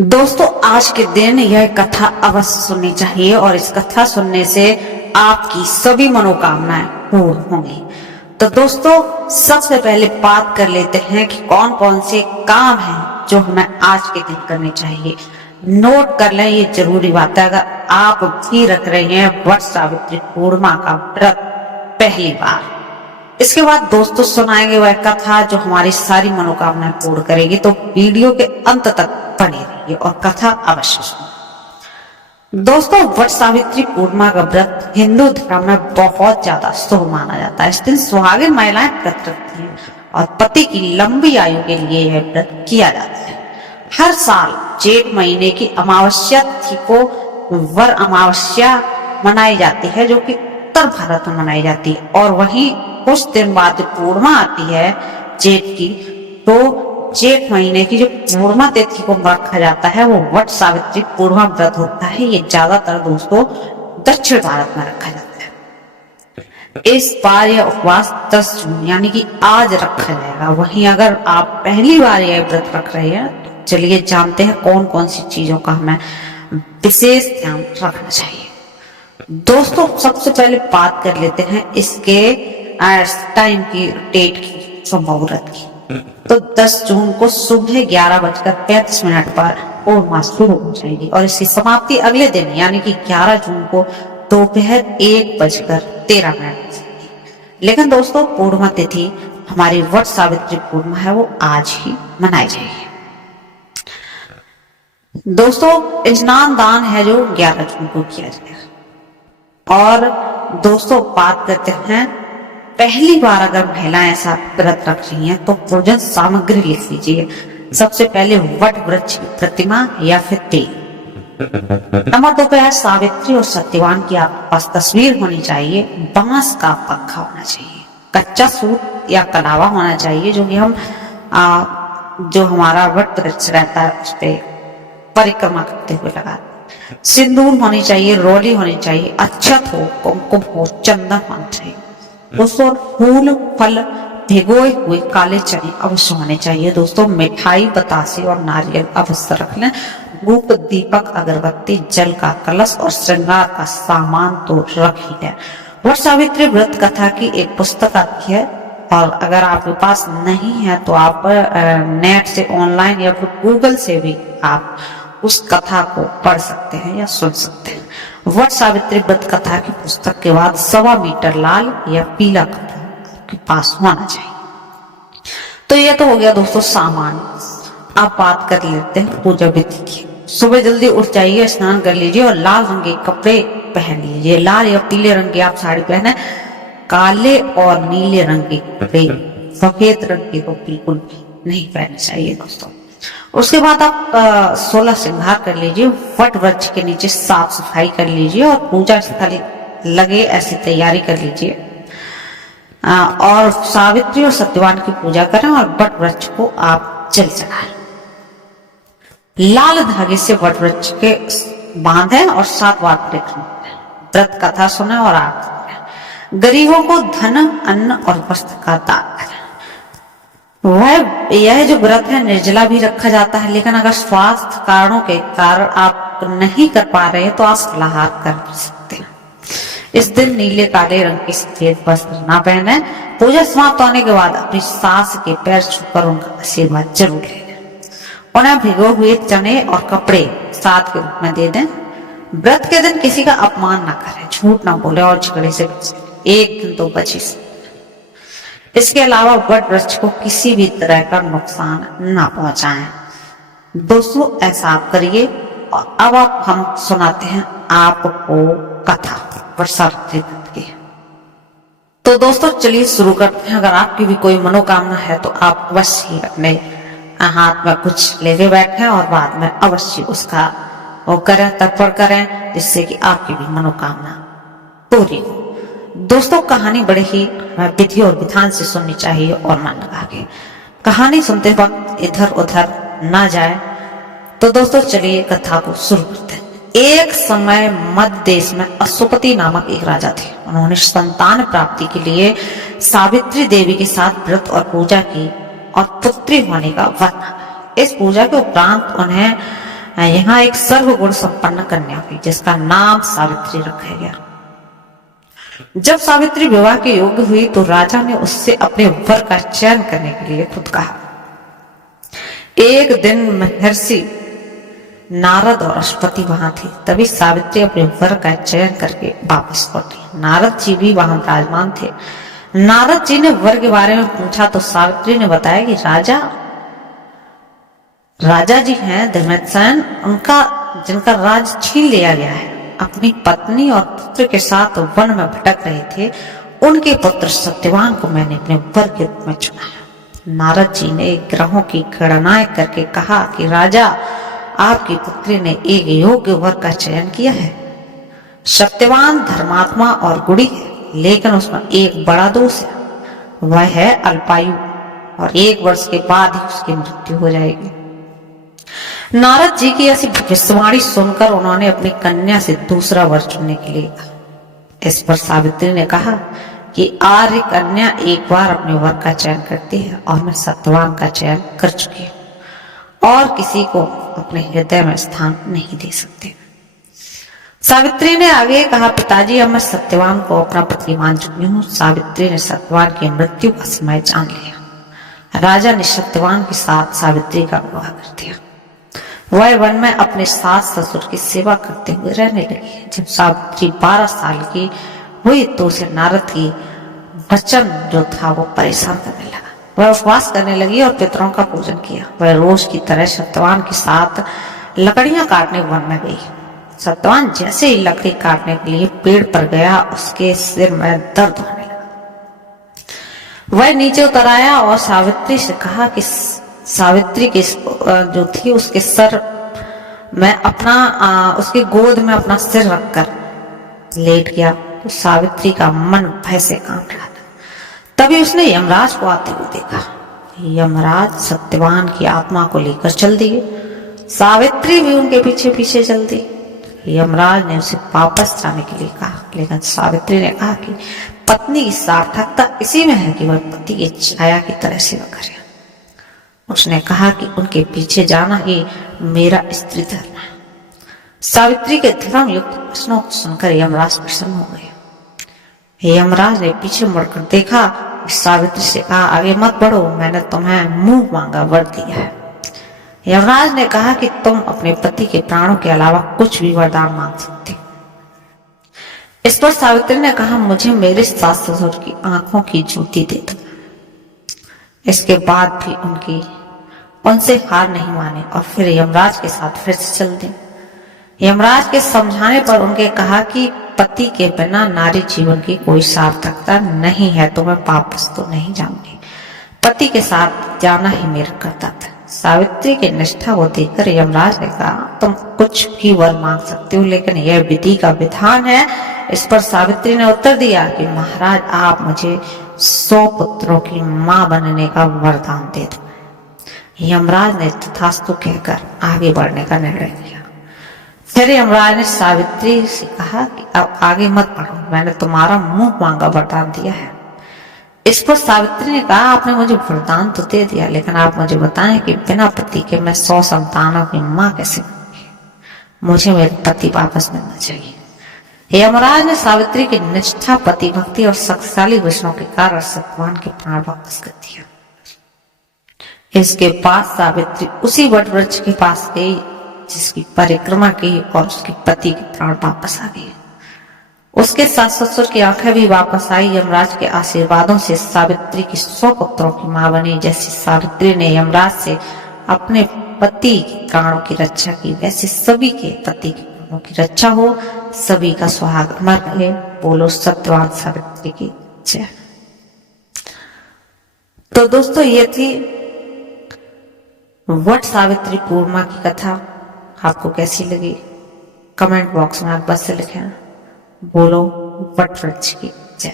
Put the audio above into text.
दोस्तों, आज के दिन यह कथा अवश्य सुननी चाहिए और इस कथा सुनने से आपकी सभी मनोकामनाएं पूर्ण होंगी। तो दोस्तों, सबसे पहले बात कर लेते हैं कि कौन कौन से काम हैं जो हमें आज के दिन करने चाहिए। नोट कर लें, ये जरूरी बात है। अगर आप भी रख रहे हैं वट सावित्री पूर्णिमा का व्रत पहली बार, इसके बाद दोस्तों सुनाएंगे वह कथा जो हमारी सारी मनोकामनाएं पूर्ण करेगी। तो वीडियो के अंत तक बने रहिए और कथा अवश्य सुनिए। दोस्तों, वट सावित्री पूर्णिमा का व्रत हिंदू धर्म में बहुत ज्यादा शुभ माना जाता है। इस दिन सुहागिन महिलाएं व्रत रखती हैं और पति की लंबी आयु के लिए यह व्रत किया जाता है। हर साल जेठ महीने की अमावस्या तिथि को वर अमावस्या मनाई जाती है, जो कि उत्तर भारत में मनाई जाती है। और वहीं कुछ दिन बाद पूर्णिमा आती है जेठ की, तो जेठ महीने की जो पूर्णिमा तिथि को रखा जाता है वो वट सावित्री पूर्णिमा व्रत होता है। ये ज्यादातर दोस्तों दक्षिण भारत में रखा जाता है। इस बार यह उपवास 10 जून यानी कि आज रखा जाएगा। वहीं अगर आप पहली बार यह व्रत रख रहे हैं तो चलिए जानते हैं कौन कौन सी चीजों का हमें विशेष ध्यान रखना चाहिए। दोस्तों, सबसे पहले बात कर लेते हैं इसके टाइम की, डेट की, मुहूर्त की। तो 10 जून को सुबह 11:35 पर पूर्णिमा शुरू हो जाएगी और इसकी समाप्ति अगले दिन यानी कि 11 जून को दोपहर 1:13। लेकिन दोस्तों, पूर्णिमा तिथि हमारी वट सावित्री पूर्णिमा है वो आज ही मनाई जाएगी। दोस्तों, स्नान दान है जो 11 जून को किया जाएगा। और दोस्तों, बात करते हैं पहली बार अगर महिलाएं ऐसा व्रत रख रही हैं तो पूजन सामग्री लिख लीजिए। सबसे पहले वट वृक्ष की प्रतिमा या फिर तेल। नंबर 2 पे है सावित्री और सत्यवान की आपके पास तस्वीर होनी चाहिए। बांस का पक्का होना चाहिए। कच्चा सूत या कलावा होना चाहिए जो कि हम जो हमारा वट वृक्ष रहता है उस पे परिक्रमा करते हुए लगाते। सिंदूर होनी चाहिए, रोली होनी चाहिए, अक्षत हो, कुमकुम हो, चंदन होना चाहिए। दोस्तों, फूल फल भिगोए हुए काले चने अवश्य होने चाहिए। दोस्तों, मिठाई बतासे और नारियल अवश्य रख लें। धूप दीपक अगरबत्ती जल का कलश और श्रृंगार का सामान तो रख ही लें। वट सावित्री व्रत कथा की एक पुस्तक आती है और अगर आपके पास नहीं है तो आप नेट से ऑनलाइन या फिर गूगल से भी आप उस कथा को पढ़ सकते हैं या सुन सकते हैं। वट सावित्री व्रत कथा की पुस्तक के बाद 1.25 मीटर लाल या पीला कपड़ा आपके पास होना चाहिए। तो ये तो हो गया दोस्तों सामान। अब बात कर लेते हैं पूजा विधि की। सुबह जल्दी उठ जाइए, स्नान कर लीजिए और लाल रंग के कपड़े पहन लीजिए। लाल या पीले रंग की आप साड़ी पहने। काले और नीले रंग के कपड़े, सफेद रंग के तो बिल्कुल भी नहीं पहनने चाहिए दोस्तों। उसके बाद आप 16 श्रृंगार कर लीजिए। वट वृक्ष के नीचे साफ सफाई कर लीजिए और पूजा स्थल लगे ऐसी तैयारी कर लीजिए। और सावित्री और सत्यवान की पूजा करें और वट वृक्ष को आप जल चढ़ाएं। लाल धागे से वट वृक्ष के बांधें और 7 बार परिक्रमा करें। व्रत कथा सुने और आप गरीबों को धन, अन्न और वस्त्र का दान करें। यह जो व्रत है निर्जला भी रखा जाता है, लेकिन अगर स्वास्थ्य कारणों के कारण आप नहीं कर पा रहे हैं तो आप फलाहार कर सकते हैं। इस दिन नीले काले रंग के सफेद वस्त्र ना पहने। पूजा समाप्त होने के बाद अपनी सास के पैर छूकर उनका आशीर्वाद जरूर ले लें। उन्हें भिगो हुए चने और कपड़े साथ के रूप में दे दें। व्रत के दिन किसी का अपमान ना करें, झूठ ना बोले और झगड़े से बचें। एक दिन तो बच ही सकते। इसके अलावा वट वृक्ष को किसी भी तरह का नुकसान ना पहुंचाएं। दोस्तों, ऐसा आप करिए। और अब आप हम सुनाते हैं आपको कथा वट सावित्री की। तो दोस्तों, चलिए शुरू करते हैं। अगर आपकी भी कोई मनोकामना है तो आप अवश्य ही अपने हाथ में कुछ लेके बैठे और बाद में अवश्य उसका वो करें, तर्पण करें, जिससे कि आपकी भी मनोकामना पूरी हो। दोस्तों, कहानी बड़े ही विधि और विधान से सुननी चाहिए और मन लगा के। कहानी सुनते वक्त इधर उधर ना जाए। तो दोस्तों, चलिए कथा को शुरू करते हैं। एक समय मध्य देश में अश्वपति नामक एक राजा थे। उन्होंने संतान प्राप्ति के लिए सावित्री देवी के साथ व्रत और पूजा की और पुत्री होने का वर मांगा। इस पूजा के उपरांत उन्हें यहाँ एक सर्वगुण संपन्न कन्या हुई जिसका नाम सावित्री रखा गया। जब सावित्री विवाह के योग्य हुई तो राजा ने उससे अपने वर का चयन करने के लिए खुद कहा। एक दिन महर्षि नारद और अश्वति वहां थे, तभी सावित्री अपने वर का चयन करके वापस लौटी। नारद जी भी वहां विराजमान थे। नारद जी ने वर के बारे में पूछा तो सावित्री ने बताया कि राजा जी हैं धर्मसेन, उनका जिनका राज छीन लिया गया है, अपनी पत्नी और पुत्र के साथ वन में भटक रहे थे। उनके पुत्र सत्यवान को मैंने अपने वर के रूप में चुना है। नारद जी ने ग्रहों की गणनाएं करके कहा कि राजा, आपकी पुत्री ने एक योग्य वर का चयन किया है। सत्यवान धर्मात्मा और गुणी है, लेकिन उसमें एक बड़ा दोष है, वह है अल्पायु और 1 वर्ष के बाद ही उसकी मृत्यु हो जाएगी। नारद जी की ऐसी भविष्यवाणी सुनकर उन्होंने अपनी कन्या से दूसरा वर चुनने के लिए कहा। इस पर सावित्री ने कहा कि आर्य कन्या एक बार अपने वर का चयन करती है और मैं सत्यवान का चयन कर चुकी हूँ और किसी को अपने हृदय में स्थान नहीं दे सकते। सावित्री ने आगे कहा, पिताजी, अब मैं सत्यवान को अपना पति मान चुकी हूँ। सावित्री ने सत्यवान की मृत्यु का समय जान लिया। राजा ने सत्यवान के साथ सावित्री का विवाह कर दिया। वह वन में अपने सास ससुर की सेवा करते हुए रहने लगी। जब सावित्री 12 साल की हुई तो उसे नारद की वचन जो था वो परेशान करने लगा। वह उपवास करने लगी और पितरों का पूजन किया। वह रोज की तरह सत्यवान के साथ लकड़ियां काटने वन में गई। सत्यवान जैसे ही लकड़ी काटने के लिए पेड़ पर गया, उसके सिर में दर्द होने लगा। वह नीचे उतर आया और सावित्री से कहा कि सावित्री की जो थी उसके सर में उसके गोद में अपना सिर रखकर लेट गया। तो सावित्री का मन भय से कांप रहा था। तभी उसने यमराज को आते हुए देखा। यमराज सत्यवान की आत्मा को लेकर चल दिए। सावित्री भी उनके पीछे पीछे चल दी। यमराज ने उसे वापस जाने के लिए कहा, लेकिन सावित्री ने कहा कि पत्नी की सार्थकता इसी में है कि वह पति की छाया की तरह सेवा करे। उसने कहा कि उनके पीछे जाना ही मेरा स्त्री धर्म है। सावित्री के धर्म युक्त प्रश्नों को सुनकर यमराज प्रसन्न हो गए। यमराज ने पीछे मुड़कर देखा, सावित्री से कहा, आगे मत बढ़ो, मैंने तुम्हें मुंह मांगा वर दिया है। यमराज ने कहा कि तुम अपने पति के प्राणों के अलावा कुछ भी वरदान मांग सकते। इस पर सावित्री ने कहा, मुझे मेरे सास ससुर की आंखों की ज्योति दे दो। इसके बाद भी उनसे हार नहीं माने और फिर यमराज के साथ फिर से चल दी। यमराज के समझाने पर उनके कहा कि पति के बिना नारी जीवन की कोई सार्थकता नहीं है, तो मैं वापस तो नहीं जाऊंगी। पति के साथ जाना ही मेरा कर्तव्य है। सावित्री की निष्ठा को देखकर यमराज ने कहा, तुम कुछ भी वर मांग सकते हो, लेकिन यह विधि का विधान है। इस पर सावित्री ने उत्तर दिया कि महाराज, आप मुझे 100 पुत्रों की मां बनने का वरदान दे दो। यमराज ने तथास्तु कहकर आगे बढ़ने का निर्णय लिया। फिर यमराज ने सावित्री से कहा कि अब आगे मत बढ़ो, मैंने तुम्हारा मुंह मांगा वरदान दिया है। इस पर सावित्री ने कहा, आपने मुझे वरदान तो दे दिया, लेकिन आप मुझे बताएं कि बिना पति के मैं 100 संतानों की मां कैसे बनूंगी? मुझे मेरे पति वापस मिलना चाहिए। यमराज ने सावित्री की निष्ठा, पति भक्ति और शक्तिशाली वचनों के कारण सत्यवान के प्राण वापस कर दिया। इसके बाद सावित्री उसी वट वृक्ष के पास गई जिसकी परिक्रमा की और उसके पति के प्राण वापस आ गए। उसके सास ससुर की आंखें भी वापस आई। यमराज के आशीर्वादों से सावित्री की 100 पुत्रों की मां बनी। जैसे सावित्री ने यमराज से अपने पति के प्राणों की रक्षा की, वैसे सभी के पति के प्राणों की रक्षा हो। सभी का सुहाग अमर रहे। बोलो सत्यवान सावित्री की जय। तो दोस्तों, ये थी वट सावित्री पूर्णिमा की कथा। आपको कैसी लगी कमेंट बॉक्स में आप बस से लिखें। बोलो वट वृक्ष की जय।